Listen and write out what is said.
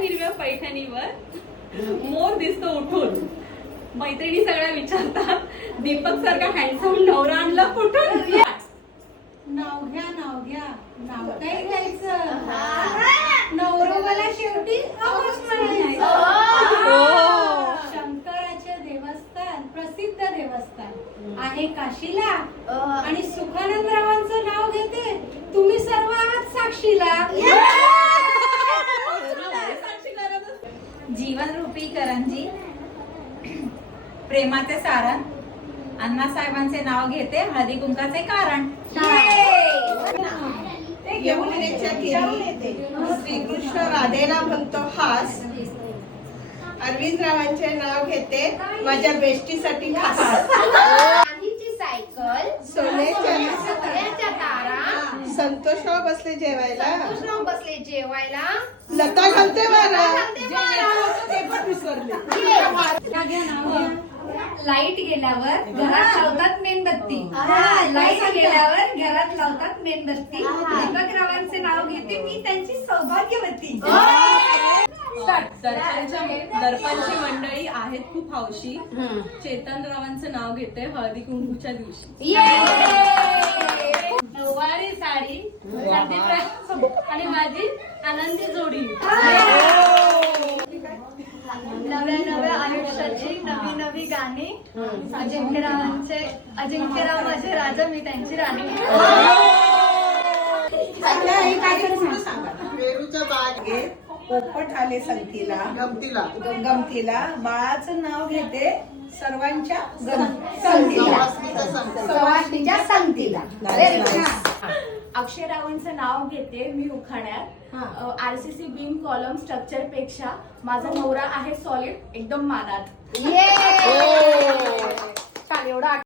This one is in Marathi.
हिरव्या पैठणीवर मोर दिसतो उठून. मैत्रिणी सगळ्या विचारतात दीपक सारखा हँडसम नवरा आणला कुठून? नाव घ्या नाव घ्या, नाव काय घ्यायचं, नवरोबाला शेवटी अवच म्हणायचं. शंकराचे देवस्थान, प्रसिद्ध देवस्थान आहे काशीला, आणि सुखानंदरावांचं नाव घेते, तुम्ही सर्व आहात साक्षीला. जीवनरूपी करंजी, प्रेमाचे सारण, अण्णासाहेबांचे नाव घेते, हळदी कुंकाचे कारण. यमुनेच्या तीरी श्रीकृष्ण राधेला म्हणतो हास, अरविंदरावांचे नाव घेते, माझ्या बेस्टीसाठी खास. गांधीची सायकल, सोन्याच्या तारा, संतोषराव बसले जेवायला, संतोषराव बसले जेवायला, लता घालते वारा. लाईट गेल्यावर घरात लावतात मेणबत्ती, लाईट गेल्यावर घरात लावतात मेणबत्ती. दीपकरावांचे नाव घेते, मी त्यांची सौभाग्यवती. दर्पणची मंडळी आहेत खूप हौशी. चेतनरावांचं नाव घेते हळदी कुंकूच्या दिवशी. नऊवारी साडी आणि माझी आनंदी जोडी. नव्या नव्या आयुष्याची नवी नवी गाणी, अजिंक्यराव माझे राजा, मी त्यांची राणी. वेरूच्या बागेत पोपट आले संगतीला, गमतीला, बाळाचं नाव घेते सर्वांच्या सवाष्णीच्या संगतीला. अक्षयरावांचं नाव घेते मी उखाण्यात. आरसीसी बीम कॉलम स्ट्रक्चर पेक्षा माझा नवरा आहे सॉलिड एकदम मानात.